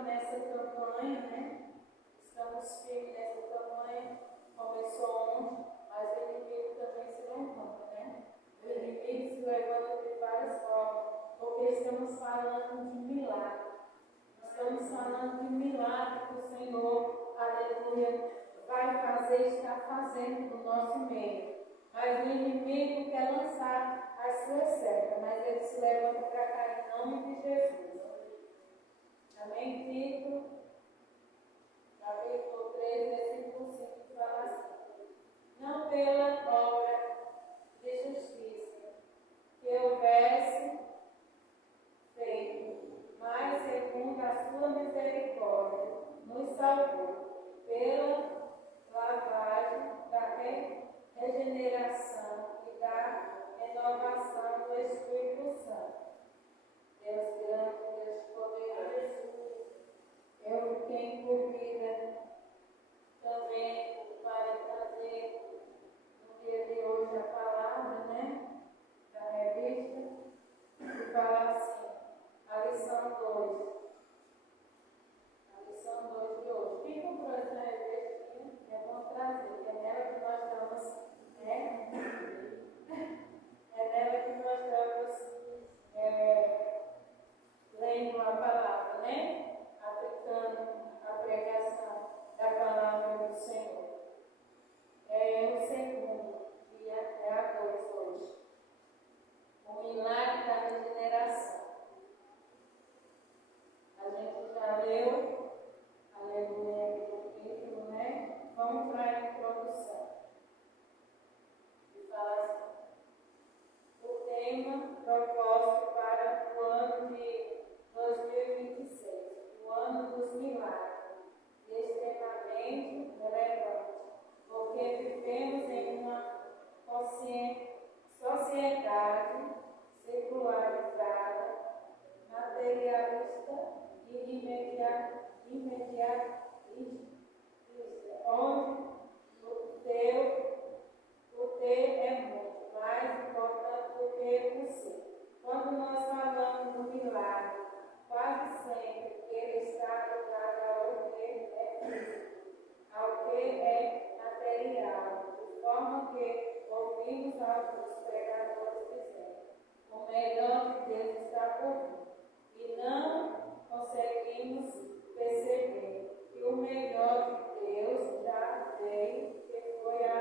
estamos nessa campanha, né? Estamos firmes nessa campanha. Começou ontem, mas o inimigo também se levanta, né? O inimigo se levanta de várias formas, porque estamos falando de milagre. Estamos falando de milagre que o Senhor, aleluia, vai fazer, está fazendo no nosso meio. Mas o inimigo quer lançar as suas setas, mas ele se levanta para cá em nome de Jesus. Amém? Tito, capítulo 3, versículo 5, fala assim: não pela obra de justiça que houvesse feito, mas segundo a sua misericórdia, nos salvou pela lavagem da regeneração e da renovação do Espírito Santo. Deus grande, Deus poderoso, eu quem convida também para trazer no dia de hoje a palavra, né, da revista, que fala assim, a lição 2. A lição 2 de hoje. Quem comprou essa revistinha? É bom trazer, que é nela que nós estamos, né? É nela que nós estamos lendo a palavra, né? Aplicando a pregação da palavra do Senhor. É o segundo dia, é a 2 hoje. O milagre da regeneração. A gente já leu, aleluia, o título, né? Vamos para a introdução. E fala assim: o tema proposto para o ano de 2026, o ano dos milagres, extremamente relevante, porque vivemos em uma sociedade secularizada, materialista e imediatista, onde o ter é muito mais importante do que o ser. Quando nós falamos do milagre, quase sempre ele está ligado ao que é físico, ao que é material, de forma que ouvimos alguns pregadores dizendo: o melhor de Deus está por vir, e não conseguimos perceber que o melhor de Deus já veio, que foi a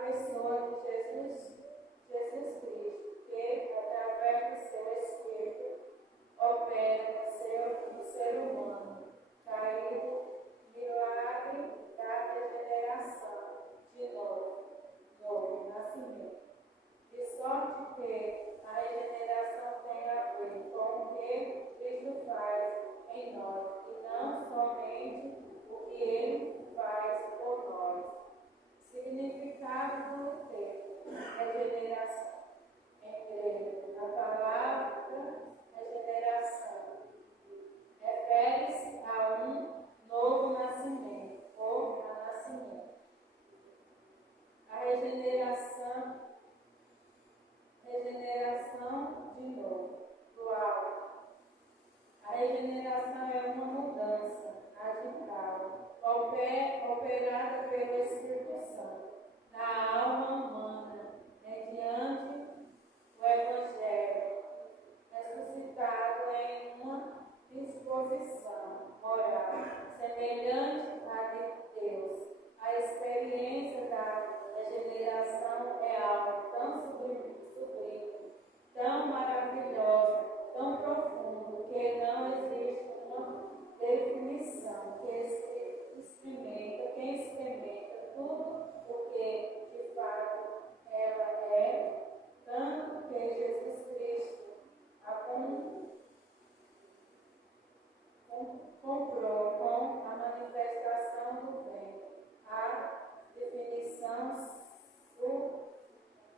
pessoa de Jesus Cristo, que através do seu Espírito opera no ser humano, caído, milagre da regeneração de novo nascimento. De sorte que a regeneração tem a ver com o que Cristo faz em nós, e não somente o que Ele faz por nós. Significado do termo regeneração. Em grego, a palavra regeneração refere-se a um novo nascimento ou renascimento. A regeneração de novo, dual. A regeneração é uma mudança radical, operada pelo Espírito Santo na alma humana, mediante o Evangelho, ressuscitado em uma disposição moral semelhante à de Deus. A experiência da regeneração é algo tão sublime, tão maravilhoso, tão profundo, que não existe uma definição quem experimenta tudo o que de fato ela é, tanto que Jesus Cristo a comprou com a manifestação do bem, a definição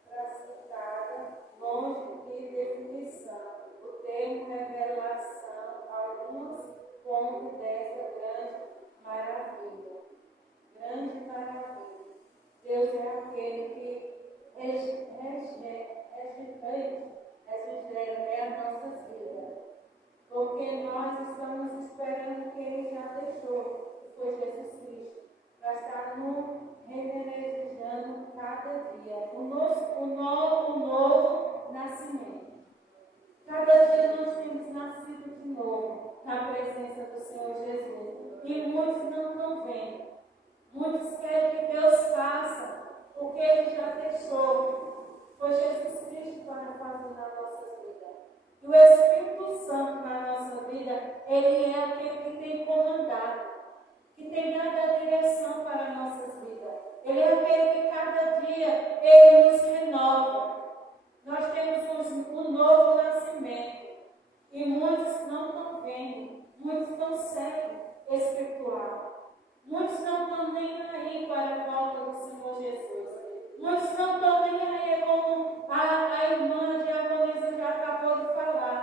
supracitada, longe de definição, o termo revelação, alguns pontos dessa grande maravilha. Grande maravilha. Deus é aquele que regenera as nossas vidas, porque nós estamos estar no revelando cada dia. O novo nascimento. Cada dia nós temos nascido de novo na presença do Senhor Jesus. E muitos não estão vendo. Muitos querem que Deus faça o que Ele já deixou. Foi Jesus Cristo para fazer na nossa vida. E o Espírito Santo na nossa vida, Ele é aquele que tem comandado, que tem dado a direção para as nossas vidas. Ele é aquele que cada dia Ele nos renova. Nós temos um novo nascimento. E muitos não estão vendo. Muitos estão cegos espiritual. Muitos não estão nem aí para a volta do Senhor Jesus. Muitos não estão nem aí, como a irmã diaconisa já acabou de falar.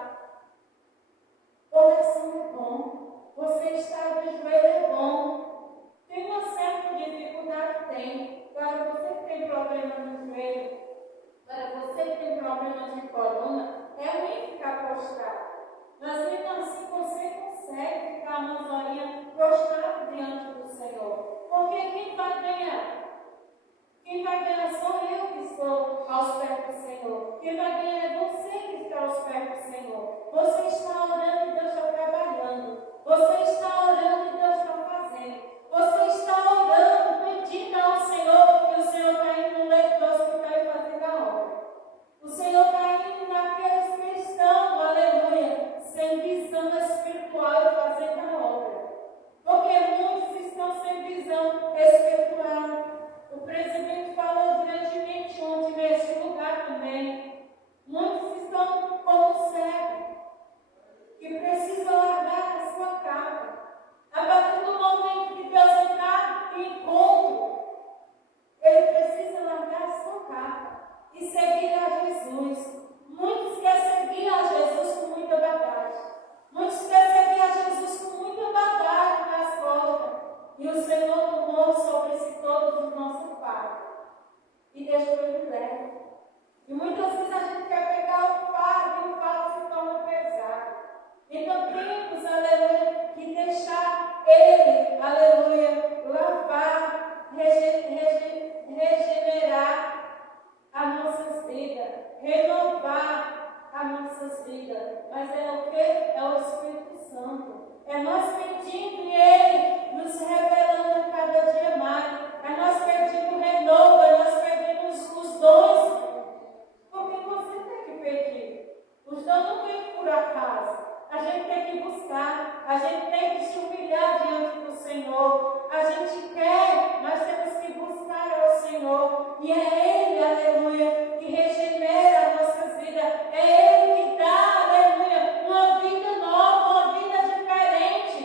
Oração é bom. Você estar de joelho é bom. Tem uma certa dificuldade? Tem. Para você que tem problema no joelho, para você que tem problema de coluna, é ruim ficar prostrado. Mas mesmo assim você consegue ficar umas horinhas prostrado diante do Senhor. Porque quem vai ganhar? Quem vai ganhar sou eu que estou aos pés do Senhor. Quem vai ganhar é você que está aos pés do Senhor. Você está orando e Deus está trabalhando. Você está orando e Deus está fazendo. Você está orando, pedindo ao Senhor, e o Senhor está indo no leito do hospital e fazendo a obra. O Senhor está indo naqueles que estão, aleluia, sem visão espiritual e fazendo a obra. Porque muitos estão sem visão espiritual. O presidente falou grandemente ontem neste lugar também. Muitos estão como cegos, que precisam largar a sua casa. A partir do momento que Deus entrar em encontro, ele precisa largar a sua casa e seguir a Jesus. Muitos querem seguir a Jesus com muita bagagem. Muitos querem seguir a Jesus com muita bagagem nas costas. E o Senhor tomou sobre si todos os nossos fardos e deixou ele leve. E muitas vezes a gente quer pegar o fardo e o fardo se torna pesado. Então temos, aleluia, que deixar ele, aleluia, lavar, regenerar as nossas vidas, renovar as nossas vidas. Mas é o que? É o Espírito Santo. É nós pedindo e Ele nos revelando cada dia mais. É nós pedindo renovo, é nós pedimos os dons. Porque você tem que pedir. Os dons não vêm por acaso. A gente tem que buscar. A gente tem que se humilhar diante do Senhor. A gente quer, mas temos que buscar ao Senhor. E é Ele, aleluia, que regenera as nossas vidas. É Ele que dá, aleluia, uma vida nova, uma vida diferente.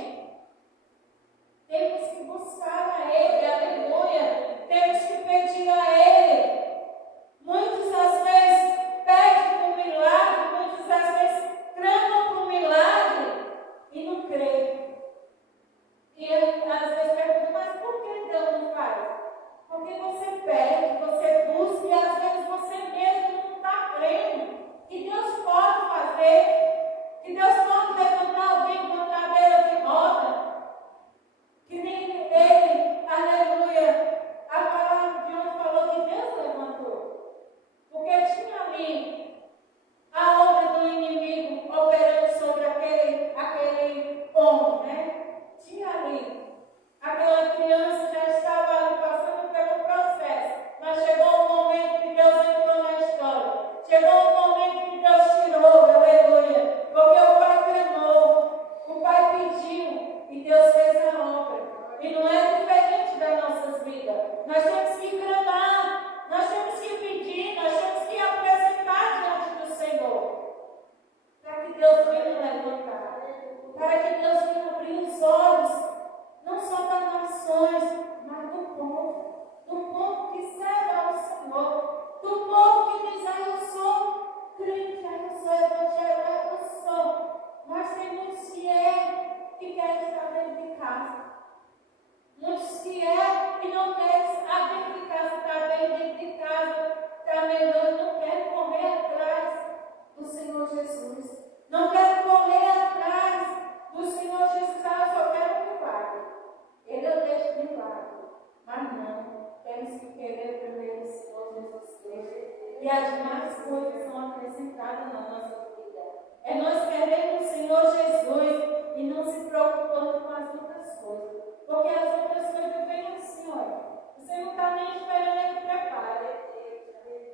Temos que buscar a Ele, aleluia. Temos que pedir a Ele. Muitos às vezes pedem por milagre, muitos às vezes clamam por milagre e não creem. E às vezes perguntam, mas por que Deus não faz? Porque você pede, você busca e às vezes você mesmo não está crendo que Deus pode fazer, que Deus pode levantar alguém com uma cadeira de roda, que nem ele, aleluia, a palavra de ontem falou que Deus levantou, porque tinha ali a obra do inimigo operando sobre aquele homem, né? Tinha ali. Aquela criança já estava ali passando pelo processo, mas chegou um momento que Deus entrou na história. Chegou um momento que Deus tirou, aleluia, porque o pai clamou, o pai pediu e Deus fez a obra. E não é diferente das nossas vidas. Nós temos que clamar, nós temos que pedir, nós temos que apresentar diante do Senhor, para que Deus venha levantar, para que Deus venha abrir os olhos, não só das nações, mas do povo que serve ao Senhor, do povo que diz, eu sou crente, eu sou evangélico, eu sou. Mas tem muitos que querem estar dentro de casa. Muitos que não querem estar dentro de casa, está bem dentro de casa, está melhor, não querem correr atrás do Senhor Jesus. Não querem correr atrás do Senhor e as demais coisas são acrescentadas na nossa vida. É nós querendo o Senhor Jesus e não se preocupando com as outras coisas. Porque as outras coisas vêm assim, olha. Você não está nem esperando Ele prepare.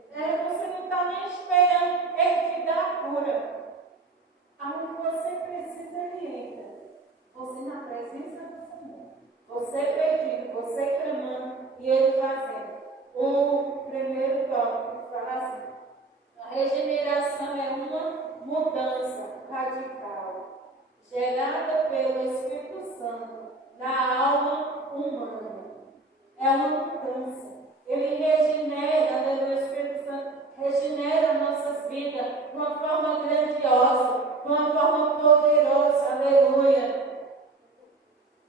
Você não está nem esperando Ele te dar a cura. Aonde você precisa, Ele entra. Você na presença do Senhor. Você pedindo, você clamando e Ele fazendo. O primeiro tópico fala assim: a regeneração é uma mudança radical, gerada pelo Espírito Santo na alma humana. É uma mudança. Ele regenera, aleluia, o Espírito Santo regenera nossas vidas de uma forma grandiosa, de uma forma poderosa, aleluia.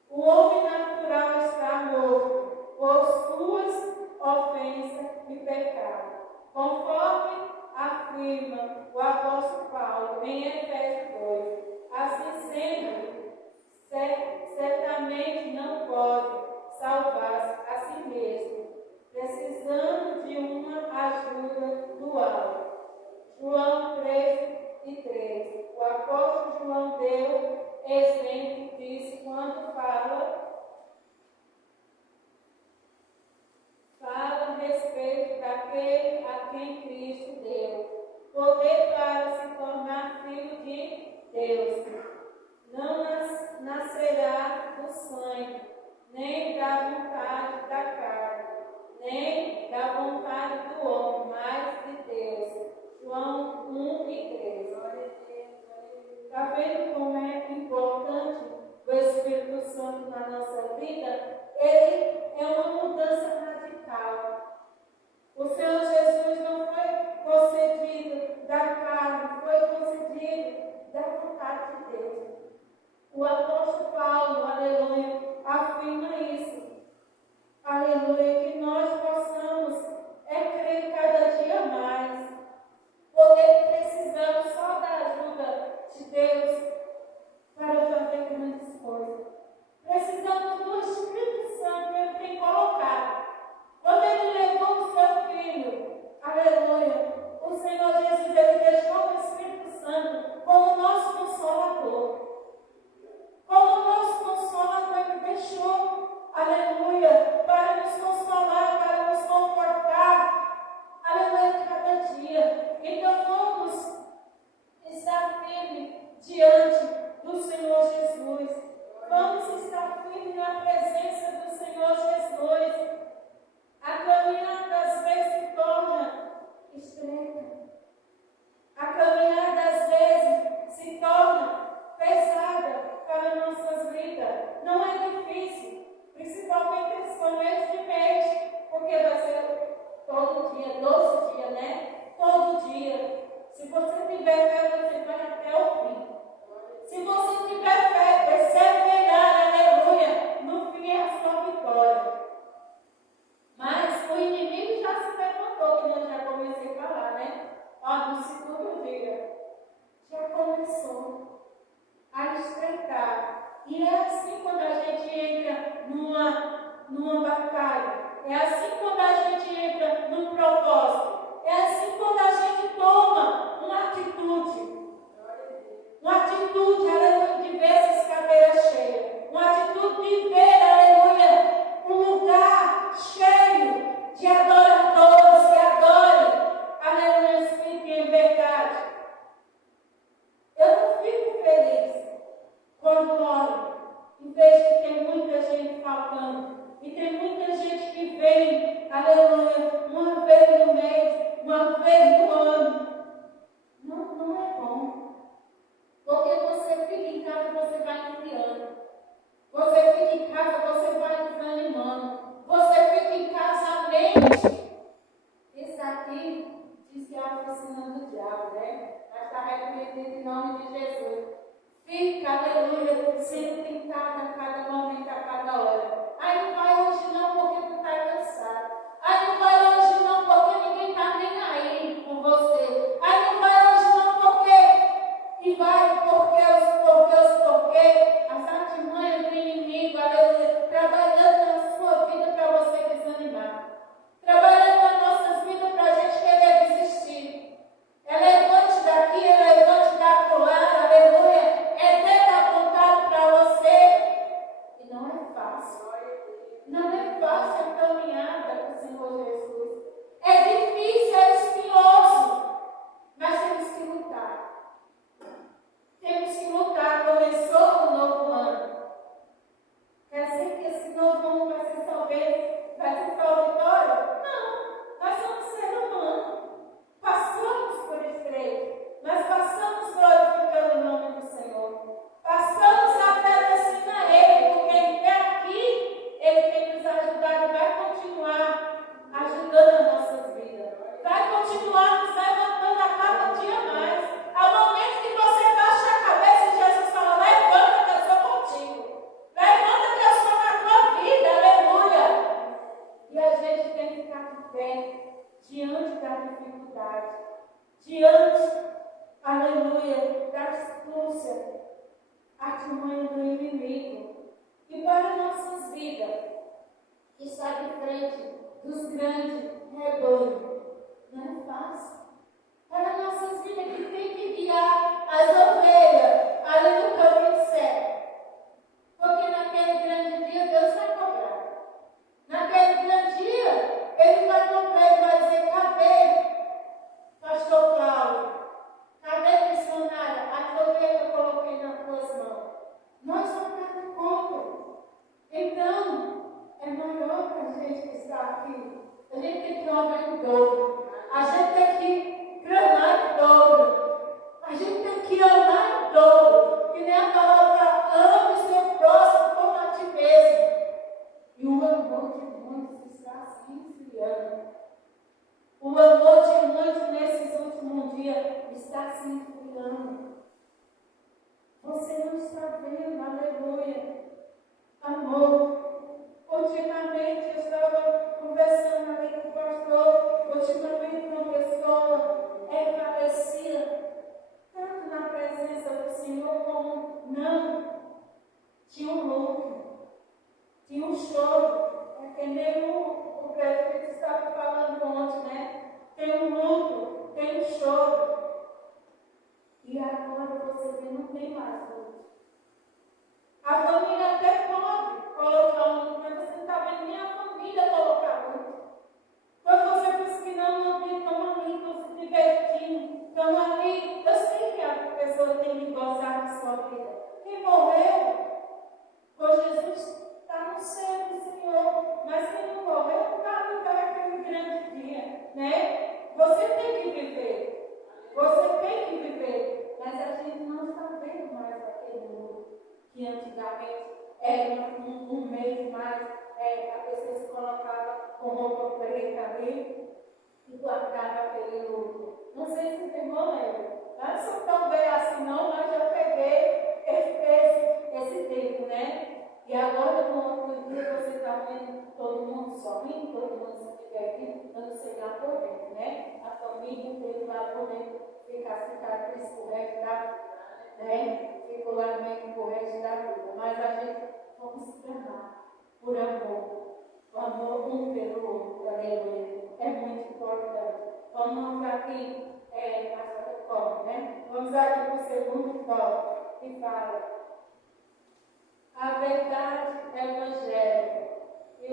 O homem natural está morto por suas ofensas e pecados, conforme afirma o apóstolo Paulo em Efésios 2. Assim sendo, certamente não pode salvar-se a si mesmo, precisando de uma ajuda do alto. João 3:3. O apóstolo João deu exemplo disso quando fala a respeito daquele a quem Cristo deu poder para se tornar filho de Deus. Não nascerá do sangue, nem da vontade da carne, nem da vontade do homem, mas de Deus. João 1:3. Está vendo como é importante o Espírito Santo na nossa vida? Ele é uma mudança radical. O Senhor Jesus não foi concedido da carne, foi concedido da vontade de Deus. O apóstolo Paulo, aleluia, afirma isso. Aleluia, que nós possamos crer cada dia mais, porque precisamos só da ajuda de Deus para fazer grandes coisas. Precisamos do Espírito Santo que Ele tem colocado. Quando Ele levou o seu Filho, aleluia, o Senhor Jesus, Ele deixou o Espírito Santo como nosso consolador. Como nosso consolador, Ele deixou, aleluia, para nos consolar, para nos confortar, aleluia, cada dia. Então vamos estar firmes diante do Senhor Jesus. Vamos estar firmes na presença do Senhor Jesus. A caminhada às vezes se torna estreita. A caminhada às vezes se torna pesada para nossas vidas. Não é difícil, principalmente esse começo de mês, porque vai ser todo dia, 12 dias, né? Todo dia. Se você tiver fé, você vai até o fim. Se você tiver fé, perseverar, aleluia, no fim é a sua vitória. Mas o inimigo já se levantou, que eu já comecei a falar, né? Ó, no segundo dia, já começou a estreitar. E é assim quando a gente entra numa batalha. É assim quando a gente entra num propósito. É assim quando a gente toma uma atitude. Uma atitude, aleluia, de ver essas cadeiras cheias. Uma atitude de ver, aleluia, um lugar cheio de adoradores que adorem, aleluia, o Espírito em verdade. Eu não fico feliz quando olho e vejo que tem muita gente faltando. E tem muita gente que vem, aleluia, uma vez no mês, uma vez no ano. Não é bom. Porque você fica em casa e você vai enfriando. Você fica em casa, você vai desanimando. Você fica em casa à mente. Isso aqui diz que é a oficina do diabo, né? Mas está repreendido em nome de Jesus. Fica, aleluia, sendo tentado a cada momento, a cada hora. Aí não vai hoje não, porque tu está cansado. Aí não vai faz para nossas vidas, que tem que guiar as ovelhas ali no caminho certo. Porque naquele grande dia Deus vai cobrar. Naquele grande dia, Ele vai cobrar, Ele vai dizer: cadê, pastor Cláudio? Cadê, missionária? A ovelha que eu coloquei nas tuas mãos. Nós vamos dar conta. Então, é melhor para a gente que está aqui. A gente tem que orar em dobro. A gente tem que clamar em dobro. A gente tem que amar em dobro. Que nem a palavra: ame o seu próximo como a ti mesmo. E o amor de muitos está se esfriando. O amor de muitos nesses últimos dias está se esfriando. Você não está vendo, aleluia. Amor. Ultimamente eu estava conversando ali com o pastor. Ultimamente uma pessoa é falecida, tanto na presença do Senhor como não. Tinha um luto, tinha um choro. É que nem o prefeito estava falando ontem, né? Tem um luto, tem um choro. E agora você vê, não tem mais luto. A família até pode colocar um luto, mas você não está vendo nem a família colocar luto. Quando você pensa que não estão ali, estão se divertindo, estão ali. Eu sei que a pessoa tem que gozar de sua vida. Quem morreu, com Jesus, está no céu do Senhor. Mas quem não morreu, não está ali para aquele grande dia, né? Você tem que viver. Você tem que viver. Mas a gente não está vendo mais aquele mundo que antigamente era um mês mais, a pessoa se colocava com roupa preta ali e guardava aquele luto. Não sei se pegou, né? Eu não sou tão velha assim não, mas já peguei esse tempo, né? E agora no outro dia você está vendo todo mundo sorrindo, todo mundo se divertindo, dando sei lá por dentro, né? A família inteira lá por dentro ficar cicatriz por resto da vida, né? Ficou lá mesmo por resto da vida. Mas a gente vamos se tornar por amor. O amor um pelo outro, aleluia. É muito importante. Vamos aqui, né? Vamos aqui para o segundo tópico, que fala a verdade evangélica. E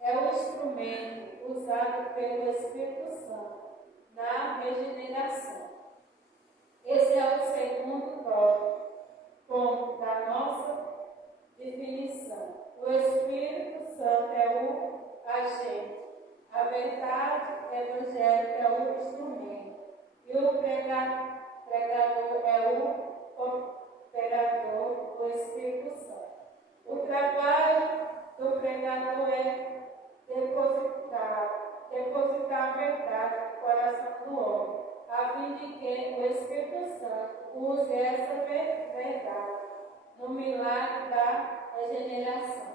é o instrumento usado pelo Espírito Santo na regeneração. Esse é o segundo ponto da nossa definição. O Espírito Santo é o agente. A verdade evangélica é o instrumento. E o pregador é o operador do Espírito Santo. O trabalho do pregador é depositar a verdade no coração do homem, a fim de que o Espírito Santo use essa verdade no milagre da regeneração.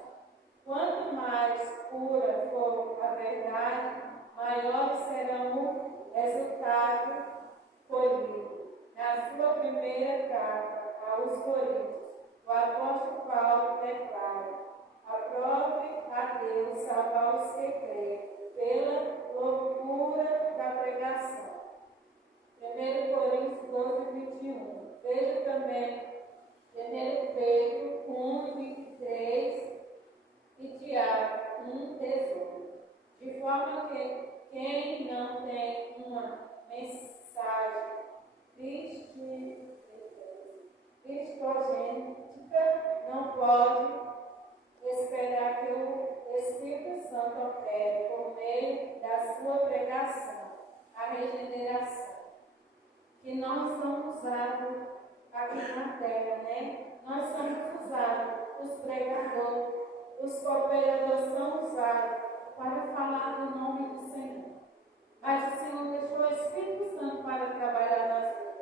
Quanto mais pura for a verdade, maior será o resultado colhido. Na sua primeira carta aos Coríntios, o apóstolo Paulo declara: aprove a Deus salvar os que creem pela loucura da pregação. 1 Coríntios 12, 21. Veja também 1 Pedro 1, 23 e Tiago 1, 18. De forma que quem não tem uma mensagem cristogênica não pode esperar que o Espírito Santo opere por meio da sua pregação, a regeneração. Que nós somos usados aqui na terra, né? Nós somos usados, os pregadores, os cooperadores são usados para falar do nome do Senhor. Mas o Senhor deixou o Espírito Santo para trabalhar nas vidas.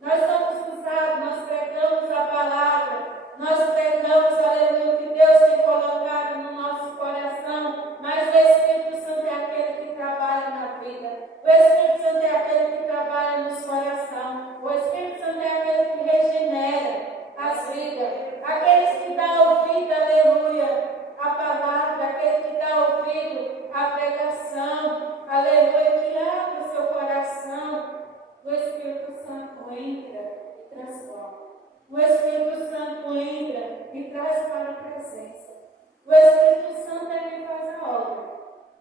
Nós somos usados, nós pregamos a palavra, nós pregamos, aleluia, que Deus tem colocado no nosso coração, mas o Espírito Santo é aquele que trabalha na vida. O Espírito Santo é aquele que trabalha nos corações. O Espírito Santo é aquele que regenera as vidas. Aqueles que dão ouvido, aleluia, a palavra, aquele que dá ouvido à pregação, aleluia, que abre o seu O Espírito Santo entra e traz para a presença. O Espírito Santo é quem faz a obra.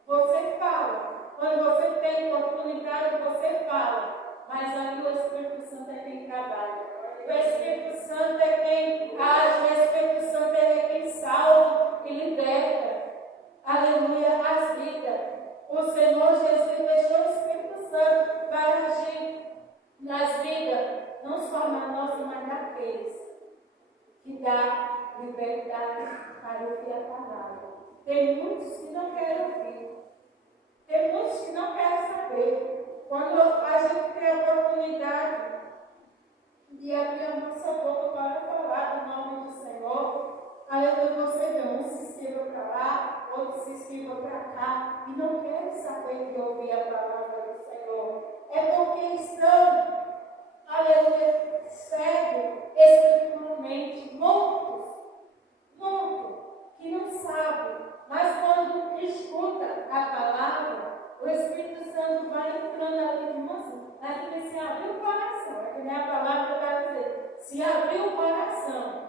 Você fala. Quando você tem oportunidade, você fala. Mas ali o Espírito Santo é quem trabalha. O Espírito Santo é quem age. O Espírito Santo é quem salva e liberta. Aleluia, as vidas. O Senhor Jesus deixou o Espírito Santo para agir nas vidas, não só na nossa, mas naqueles que dá liberdade para ouvir a palavra. Tem muitos que não querem ouvir. Tem muitos que não querem saber. Quando a gente tem a oportunidade de abrir a nossa boca para falar do nome do Senhor, aleluia, você vê, um se esquiva para lá, outro se esquiva para cá, e não querem saber de ouvir a palavra do Senhor. É porque estão, aleluia, cegos espiritualmente, mortos, que não sabem. Mas quando escuta a palavra, o Espírito Santo vai entrando ali de manso. Aí se abrir o coração, é que nem a palavra vai dizer, se abrir o coração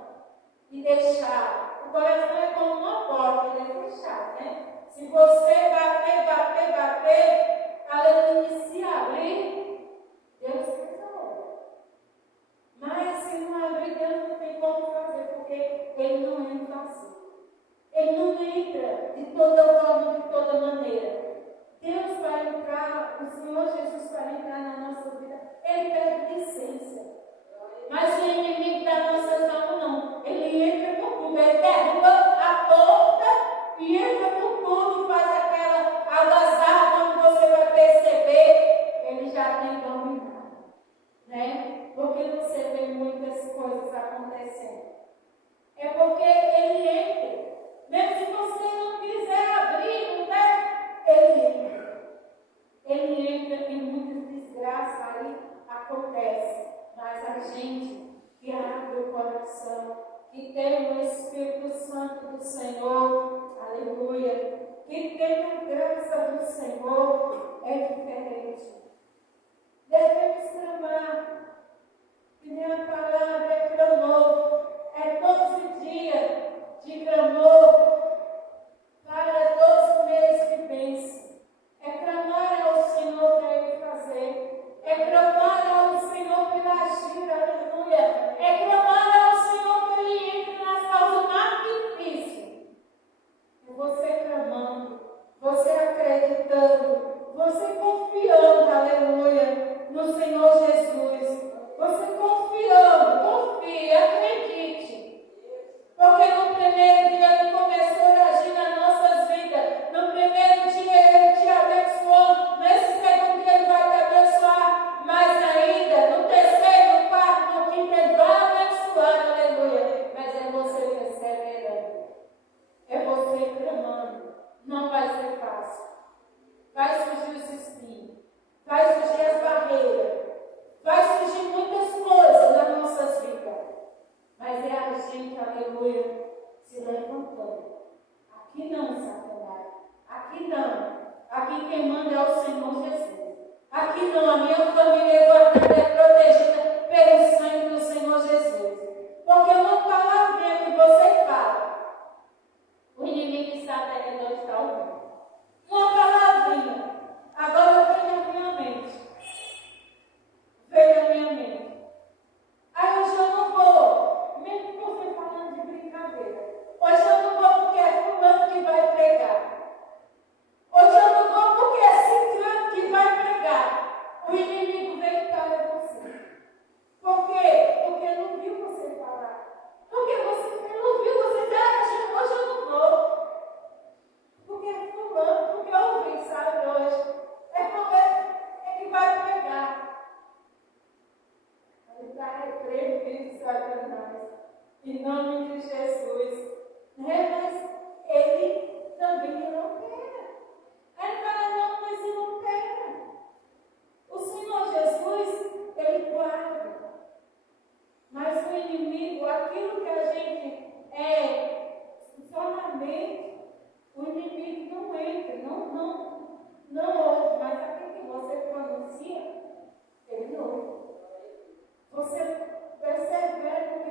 e deixar, o coração é como uma porta, ele é fechado, né? Se você bater, aleluia, se abrir, Deus fez a obra. Mas se não abrir, Deus não tem como fazer, porque ele não entra assim. Ele não entra de toda forma, de toda maneira. Deus vai entrar, o Senhor Jesus vai entrar na nossa vida. Ele pede licença. Mas o inimigo da nossa alma não. Ele entra por tudo. Ele derruba a porta e entra por tudo. Faz aquela algazarra quando você vai perceber. Ele já tem dominado. Né? Porque você vê muitas coisas acontecendo. É porque ele entra. Mesmo se você não quiser abrir, né? Ele entra. Ele entra e muitas desgraças aí acontecem. Mas a gente que abre o coração, que tem o Espírito Santo do Senhor, aleluia, que tem a graça do Senhor, é diferente. Devemos clamar, que nem a palavra é clamor, é todos os dias de clamor para todos os meios que pensam. É clamar ao Senhor para Ele fazer. É clamar ao Senhor para Ele agir, aleluia. É clamar ao Senhor para Ele entrar nas causas mais difíceis. É você clamando, você acreditando, você confiando, aleluia, no Senhor Jesus. Você confiando, confie, acredite. Porque no primeiro dia Ele começou a agir nas nossas vidas. No primeiro dia Ele te abençoou. Nesse segundo dia Ele vai te abençoar mais ainda. No terceiro, no quarto, no quinto Ele vai abençoar. Aleluia. Mas é você perseverando. É você clamando. Não vai ser fácil. Vai surgir os espinhos. Vai surgir as barreiras. Vai surgir muitas coisas nas nossas vidas. Mas é a gente, aleluia, se levantando. Aqui não, Satanás. Aqui não. Aqui quem manda é o Senhor Jesus. Aqui não, a minha família é guardada, é protegida pelo sangue do Senhor Jesus. Porque uma palavrinha que você fala, o inimigo está até onde está ouvindo. Uma palavrinha. Agora vem na minha mente. Vem na minha mente. Aí hoje eu não vou. Mesmo que você falando de brincadeira. Hoje eu não vou porque é fulano que vai pregar. Hoje eu não vou porque é ciclano que vai pregar. O inimigo vem para você. Por quê? Porque não viu você falar. Porque você não viu você agindo. Hoje eu não vou. Porque é fulano, porque eu ouvi, sabe, hoje. É porque é que vai pregar. Ele está repreendido de Satanás. Em nome de Jesus. Mas ele também não quer. Aí ele fala, não, mas eu não quero. O Senhor Jesus, ele guarda. Mas o inimigo, aquilo que a gente só na mente, o inimigo não entra, não ouve, mas aquilo que você pronuncia, ele ouve. Você persevera no que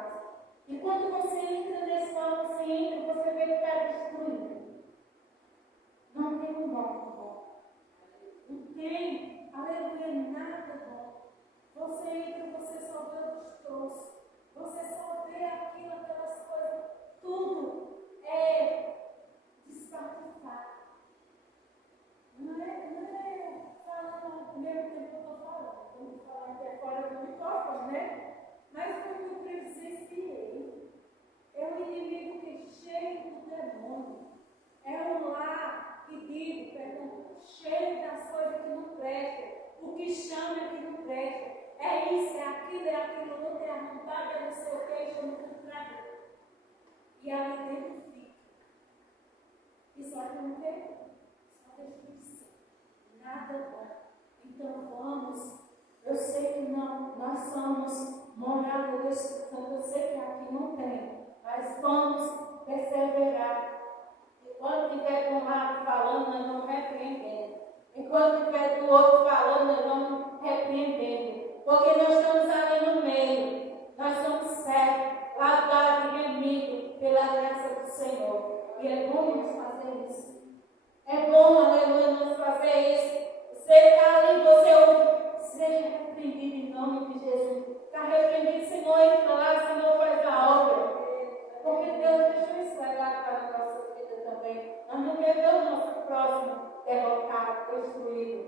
casa. E quando você entra nesse mal, você vê que está destruído. Não tem um bom. Não tem, aleluia, nada bom. Você entra, você só vê o destroço. Você só vê aquelas coisas, tudo é despatifado. Não é falando ao primeiro tempo que eu estou falando. Vamos falar até fora do microfone, né? Mas foi o que eu presenciei. É um inimigo que é cheio do demônio. É um lar cheio das coisas que não prestam. O que chama é que não presta. É isso, é aquilo, outro, é a vontade, é não sei o que, chama tudo pra mim. E ali dentro fica. E só que não tem, só destruição. Nada bom. Então vamos, eu sei que não, nós somos morada do Espírito Santo, eu sei que aqui não tem, mas vamos perseverar. Enquanto tiver de um lado falando, nós vamos repreendendo. Enquanto tiver do outro falando, nós vamos repreendendo. Porque nós estamos ali no meio. Nós somos servos, lavados e remidos pela graça do Senhor. E é bom nós fazer isso. É bom, aleluia, nós fazer isso. Você está ali, você ouve, seja repreendido em nome de Jesus. Está repreendido, Senhor, entra lá, Senhor, faz a obra. Porque Deus deixou isso legado para a nossa vida também. Nós não queremos o nosso próximo derrotado, destruído.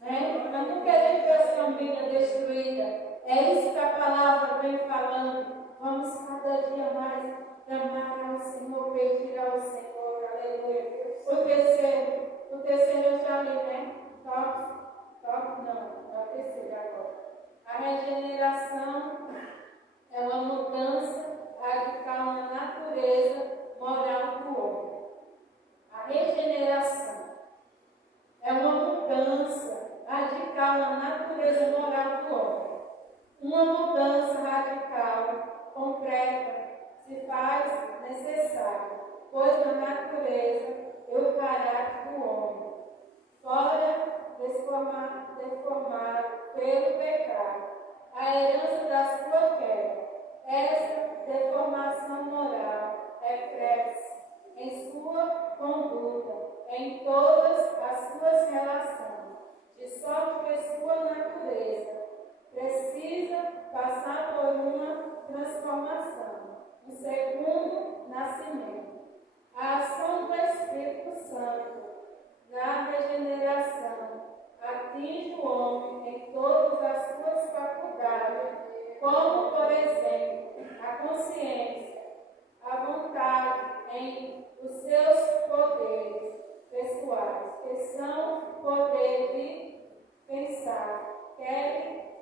Né? Nós não queremos ver essa família destruída. É isso que a palavra vem falando. Vamos cada dia mais amar ao Senhor, pedir ao Senhor. Aleluia. O terceiro eu já li, né? Top, não. É o terceiro agora. A regeneração é uma mudança radical na natureza moral do homem. A regeneração é uma mudança radical na natureza moral do homem. Uma mudança radical, concreta, se faz necessária, pois na natureza é o caráter do homem, fora deformado pelo pecado, a herança da sua queda. Essa deformação moral reflete em sua conduta, em todas as suas relações, de sorte que sua natureza precisa passar por uma transformação, um segundo nascimento. A ação do Espírito Santo na regeneração atinge o homem em todas as suas faculdades, como, por exemplo, a consciência, a vontade em os seus poderes pessoais, que são o poder de pensar, querer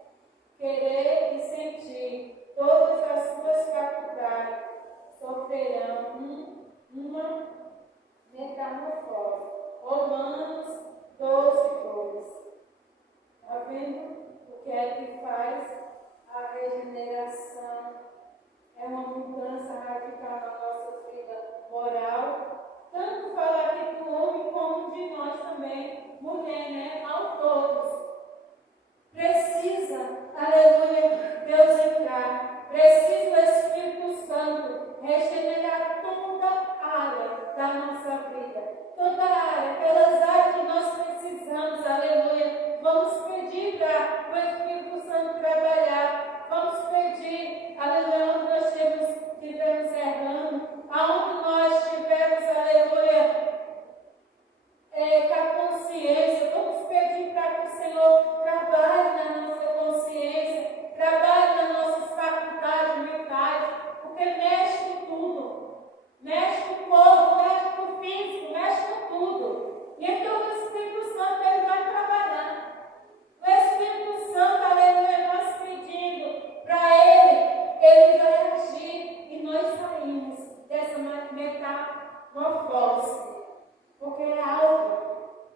e sentir. Todas as suas faculdades sofrerão uma metamorfose. Romanos 12:2. Está vendo o que é que faz a regeneração? É uma mudança radical na nossa vida moral. Tanto falar aqui do homem como de nós também, mulher, né? Ao todos. Precisa, aleluia, Deus entrar. Precisa o Espírito Santo regenerar toda a área da nossa vida. Toda a área, aquelas áreas que nós precisamos, aleluia. Vamos pedir para o Espírito Santo trabalhar. Vamos pedir, aleluia, onde nós estivermos errando, aonde nós estivermos, aleluia, com a consciência. Vamos pedir para que o Senhor trabalhe na nossa consciência, trabalhe nas nossas faculdades mentais, porque mexe com tudo. Mexe com o corpo, mexe com o físico, mexe com tudo. E então o Espírito Santo ele vai trabalhar. O Espírito Santo, aleluia, nós pedindo para ele vai agir e nós saímos dessa metamorfose. Porque é algo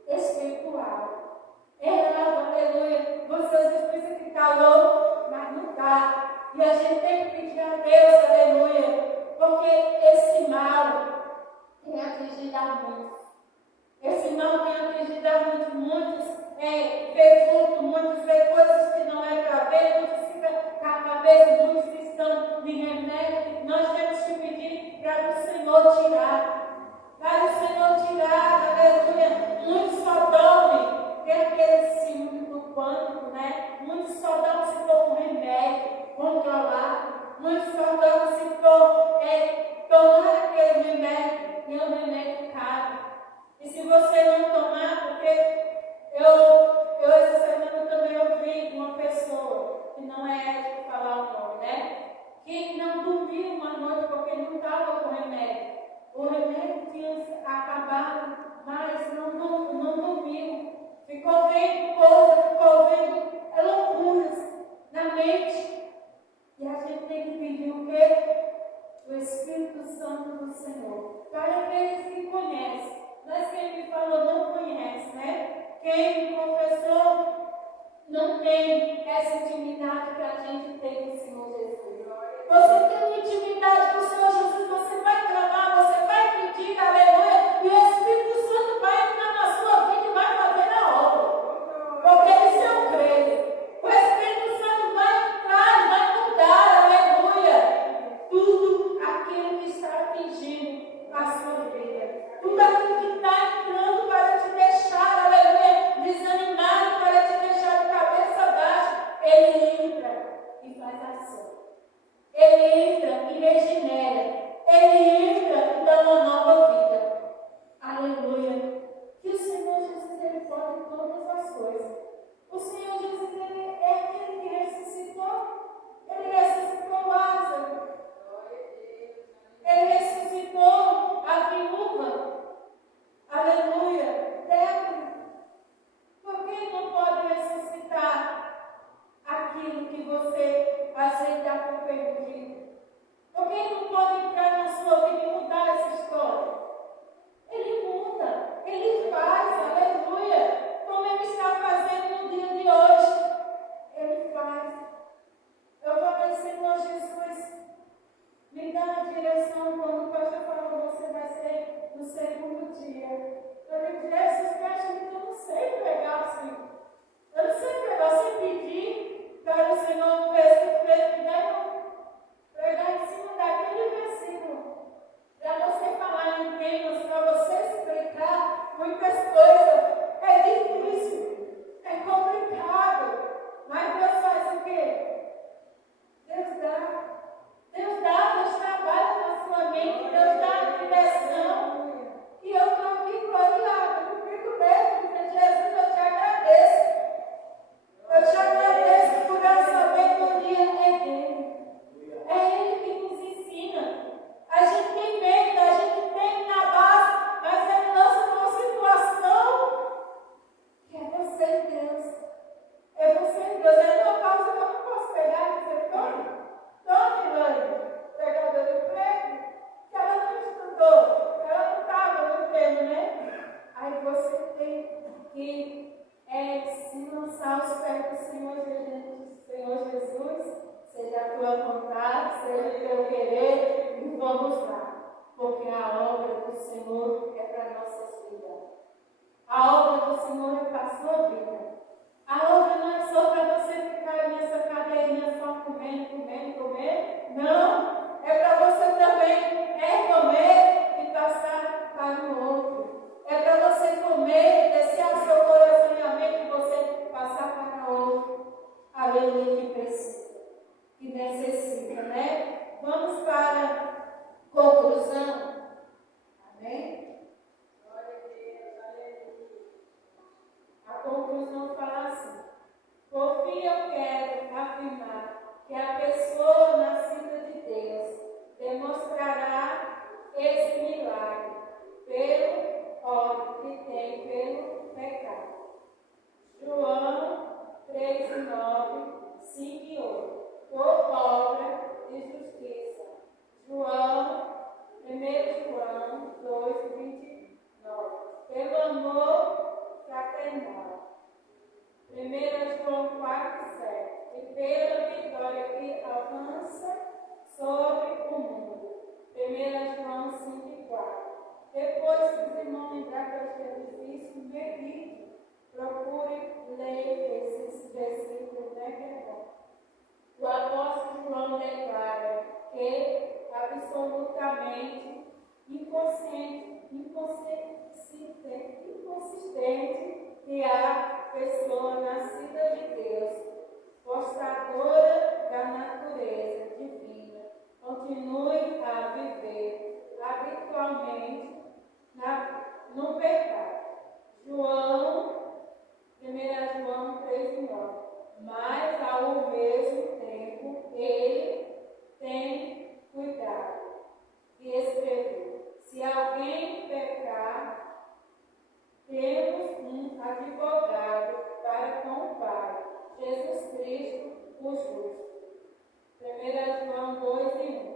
espiritual. É algo, aleluia. Você às vezes pensa que está louco, mas não está. E a gente tem que pedir a Deus, aleluia. Porque esse mal tem atingido a muitos. Esse mal tem atingido a muitos. Muitos vê fruto, muitos vê coisas que não é para ver, muitos ficam com a cabeça, muitos estão de não é ético falar o nome, né? Que não dormiu uma noite porque não estava com remédio. O remédio tinha acabado, mas não dormiu. Ficou vendo coisas, ficou vendo loucuras na mente. E a gente tem que pedir o quê? O Espírito Santo do Senhor. Para aqueles que conhecem. Mas quem me falou não conhece, né? Quem me confessou não tem essa intimidade que a gente tem com o Senhor Jesus. Você tem uma intimidade com o Senhor Jesus, você vai clamar, você vai pedir, aleluia, e o Espírito Santo vai entrar na sua vida e vai fazer a obra. Porque isso é o creio. O Espírito Santo vai entrar e vai mudar, aleluia, tudo aquilo que está atingindo a sua vida. Tudo aquilo que está entrando para te deixar, aleluia, desanimado, para te deixar de cabeça baixa. Ele entra e faz ação. Ele entra e regenera. Ele entra e dá uma nova vida. Aleluia. Que o Senhor Jesus, Ele pode todas as coisas. O Senhor Jesus, Ele é aquele que ressuscitou. Ele ressuscitou Lázaro. Ele ressuscitou a viúva. Aleluia. Débora. Por que não pode ressuscitar aquilo que você aceitar por perdido? Por que não pode entrar na sua vida e mudar essa história? Ele muda, Ele faz, aleluia, como Ele está fazendo no dia de hoje. Ele faz. Eu falei, Senhor Jesus, me dá a direção quando o pastor falou, você vai ser no segundo dia. Eu digo, Jesus, me ajuda, eu não sei pregar assim. Eu não sei pregar, sem pedir para o Senhor me pregar em cima daquele versículo. Para você falar em temas, para você explicar muitas coisas. É difícil, é complicado. Mas Deus faz o quê? Deus dá. Deus trabalha na sua mente, Deus dá a direção. E eu estou aqui gloriada, eu fico mesmo, dizendo, Jesus, eu te agradeço. Eu te agradeço por a sabedoria é dele. É Ele que nos ensina. A gente tem medo, a gente tem na base, mas Ele lança uma situação que é você e Deus. É você e Deus. É uma pausa que eu não posso pegar e dizer, tome, Lani, pregadora de prego, que ela não estudou, ela não estava no treino, né? Aí você tem que se lançar aos pés do Senhor Jesus, seja a tua vontade, seja o teu querer, e vamos lá, porque a obra do Senhor é para nossas vidas. A obra do Senhor é para a sua vida. A obra não é só para você ficar aí nessa cadeirinha só comendo. Não, é para você também comer e passar para o outro. É para você comer, descer ao seu coração e a mente e você passar para o outro. Aleluia, que precisa, que necessita, né? Vamos para a conclusão. Amém? Glória a Deus, aleluia. A conclusão fala assim: por fim eu quero afirmar que a pessoa nascida de Deus demonstrará esse milagre pelo ódio que tem pelo pecado. João 3:9, 5 e 8. Por obra de justiça. João 1 João 2:29. Pelo amor fraternal. 1 João 4:7. E pela vitória que alcança sobre o mundo. 1 João 5:4. Depois que os irmãos lembrar que eu acho que é difícil, medite, procure ler esses versículos, né, que é bom. O apóstolo João declara que absolutamente inconsistente que a pessoa nascida de Deus, portadora da natureza divina, continue a viver habitualmente no pecado. 1 João 3:9. Mas a ao mesmo tempo, ele tem cuidado. E escreveu: se alguém pecar, temos um advogado para com o Pai, Jesus Cristo, o justo. 1 João 2:1.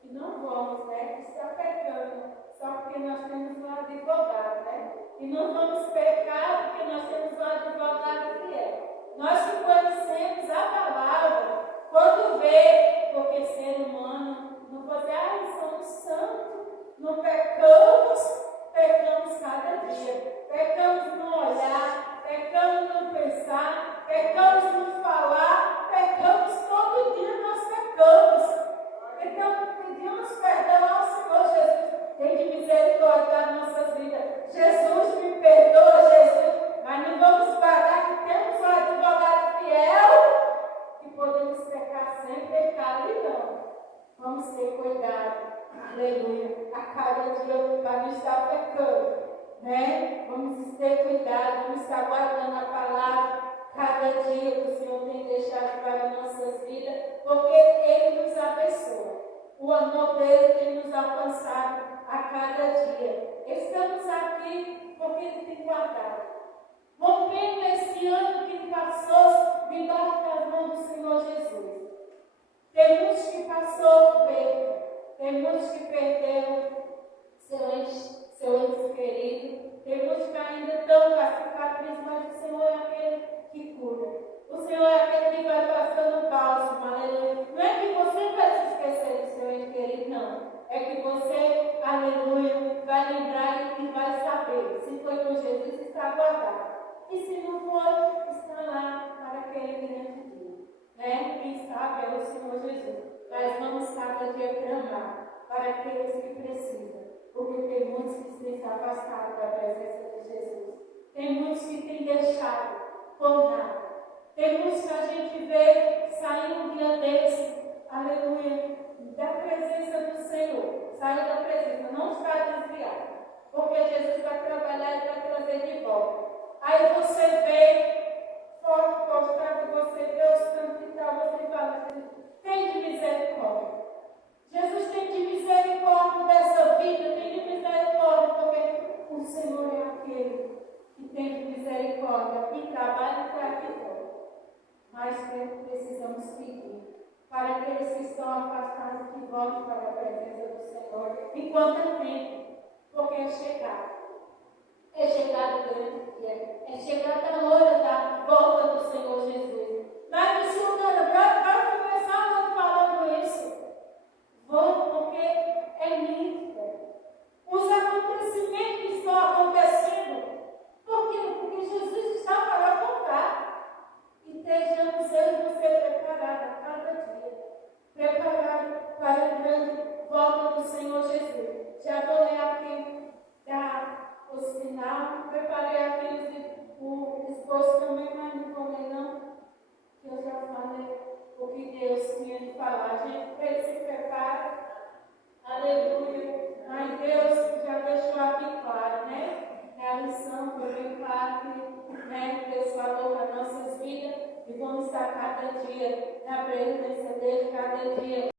Que não vamos, estar pecando só porque nós temos um advogado, E não vamos pecar porque nós temos um advogado fiel. Nós que conhecemos a palavra, quando vê, porque ser humano, não pode dizer, somos santos, não pecamos cada dia. Pecamos no olhar, pecamos no pensar, pecamos no falar, pecamos todo dia, nós pecamos. Então, pedimos perdão ao Senhor Jesus. Tem de misericórdia das nossas vidas. Jesus, me perdoa, Jesus. Mas não vamos pagar que temos um advogado fiel e podemos pecar sem pecado e não. Vamos ter cuidado. Aleluia. A cada dia para não estar pecando. Vamos ter cuidado. Vamos estar guardando a palavra. Cada dia que o Senhor tem deixado para nossas vidas, porque Ele nos abençoa. O amor dele tem nos alcançado a cada dia. Estamos aqui porque Ele tem guardado. Rompendo esse ano que passou debaixo das mãos do Senhor Jesus. Tem muitos que passou perda, tem muitos que perderam seu ente querido, tem muitos que ainda estão com a cicatriz, mas o Senhor é aquele que cura. O Senhor é aquele que vai passando o bálsamo, aleluia. Não é que você vai se esquecer do seu ente querido, não. É que você, aleluia, vai lembrar e vai saber. Se foi com Jesus, está guardado. E se não for, está lá para aquele grande dia. Quem sabe é o Senhor Jesus. Mas vamos cada dia clamar para aqueles que precisam. Porque tem muitos que se têm afastado da presença de Jesus. Tem muitos que têm deixado por nada. Tem muitos que a gente vê sair um dia desse, aleluia, da presença do Senhor. Saiu da presença, não está desviado. Porque Jesus vai trabalhar e vai trazer de volta. Aí você vê, postado, você vê os cantos e tal, você fala, tem de misericórdia. Jesus tem de misericórdia dessa vida, tem de misericórdia, porque o Senhor é aquele que tem de misericórdia e trabalha para que volta. Mas precisamos pedir para aqueles que estão afastados que voltem para a presença do Senhor enquanto é tempo, porque é chegado. É chegado o grande dia, é chegada a hora da volta do Senhor Jesus. Mas o Senhor vai começar o ano falando isso. Vamos, porque é nítido. Os acontecimentos que estão acontecendo. Por quê? Porque Jesus está para voltar. E estejamos eu e você preparados a cada dia. Preparados para a grande volta do Senhor Jesus. Já vou ler aqui o sinal. Preparei aqui o esboço também, mas não vou ler não. Que eu já falei o que Deus tinha de falar. A gente se prepara. Aleluia. Mas Deus já deixou aqui claro, A lição foi bem clara que Deus falou para nossas vidas e vamos estar cada dia na presença dele, cada dia